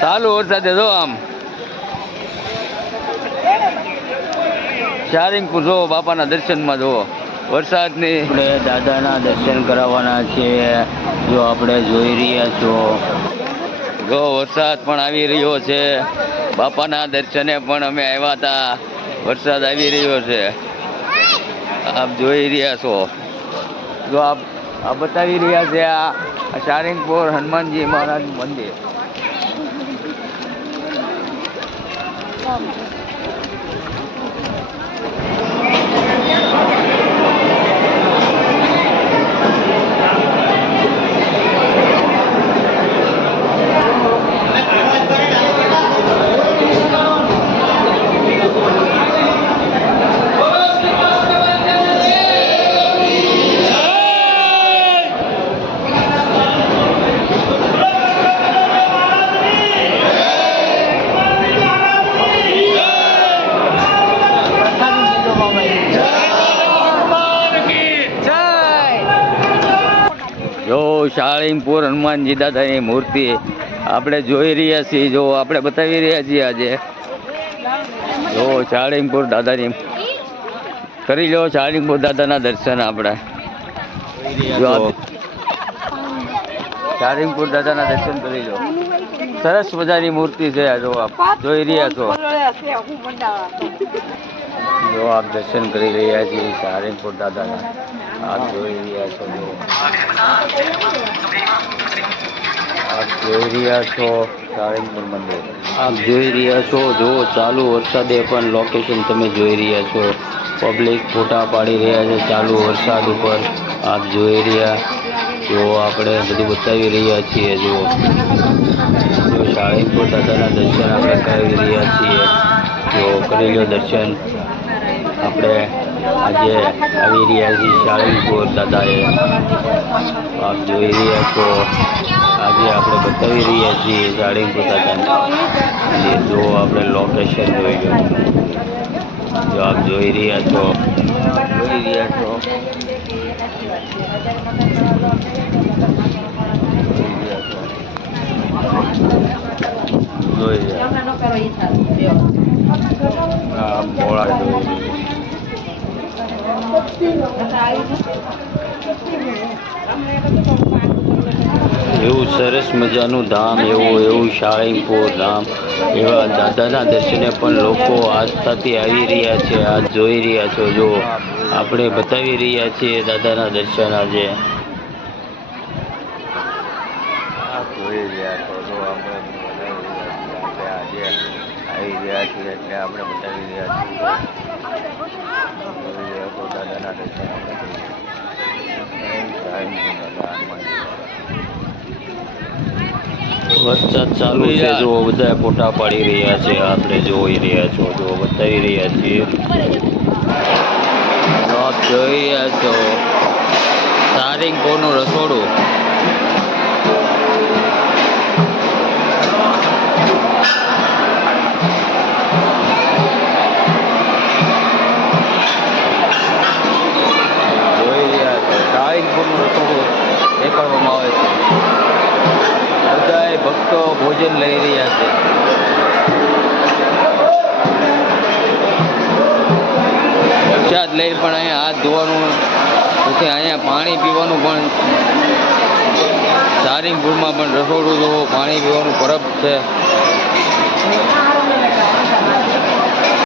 ચાલુ વરસાદે જો આમ. ચારિંગપુર જો બાપાના દર્શનમાં જુઓ. વરસાદની આપણે દાદાના દર્શન કરાવવાના છે જો આપણે જોઈ રહ્યા છો. જો વરસાદ પણ આવી રહ્યો છે બાપાના દર્શને પણ અમે આવ્યા હતા. વરસાદ આવી રહ્યો છે. આપ જોઈ રહ્યા છો. જો આપ બતાવી રહ્યા છે આ સારિંગપુર હનુમાનજી મહારાજ મંદિર. જો શાળીમપુર હનુમાનજી દાદાની મૂર્તિ આપણે જોઈ રહ્યા છીએ. જો આપણે બતાવી રહ્યા છીએ આજે. જો શાળીમપુર દાદાની. કરી લો શાળીમપુર દાદાના દર્શન આપણે. શાળીમપુર દાદાના દર્શન કરી લો. સરસ મજાની મૂર્તિ છે જો આપ જોઈ રહ્યા છો. જો આપ દર્શન કરી રહ્યા છીએ શાળીમપુર દાદાના. આપ જોઈ રહ્યા છો. આપ જોઈ રહ્યા છો શાળીમપુર મંદિર. આપ જોઈ રહ્યા છો, જો ચાલુ વરસાદે પણ લોકેશન તમે જોઈ રહ્યા છો. પબ્લિક ફોટા પાડી રહ્યા છે ચાલુ વરસાદ ઉપર. આપ જોઈ રહ્યા, જો આપણે બધું બતાવી રહ્યા છીએ, જો. જો શાળીપુર દાદાના દર્શન આપણે કરાવી રહ્યા છીએ. જો કરી દર્શન આપણે આજે આવી રહ્યા છીએ શાળીપુર દાદાએ. આપ જોઈ રહ્યા છો. આજે આપણે બતાવી રહ્યા છીએ શાળીપુર દાદાને. જે જો આપણે લોકેશન જોઈ લો. જો આપ જોઈ રહ્યા છો. જોઈ રહ્યા છો. જોઈ રહ્યા મોળા જોઈ. એવું સરસ મજાનું ધામ, એવું એવું શાળીપુર ધામ, એવા દાદાના દર્શને પણ લોકો આસ્થાથી આવી રહ્યા છે, આ જોઈ રહ્યા છો, જો આપણે બતાવી રહ્યા છીએ દાદાના દર્શન આજે. જોઈ રહ્યા છો, જો આપણે આપણે આજે આવી રહ્યા છીએ એટલે આપણે બતાવી રહ્યા છીએ. દાદાના દર્શન આપણે કરીએ. વરસાદ ચાલુ છે જો બધા ફોટા પાડી રહ્યા છે આપણે જોઈ રહ્યા છો જો બતાવી રહ્યા છીએ. તો આપ જોઈ રહ્યા છો. સારિંગપુરનું રસોડું. ભક્તો ભોજન લઈ રહ્યા છે. વરસાદ લઈ પણ અહીંયા હાથ ધોવાનું, પછી અહીંયા પાણી પીવાનું પણ. સારિંગપુરમાં પણ રસોડું જોવો પાણી પીવાનું પરબ છે.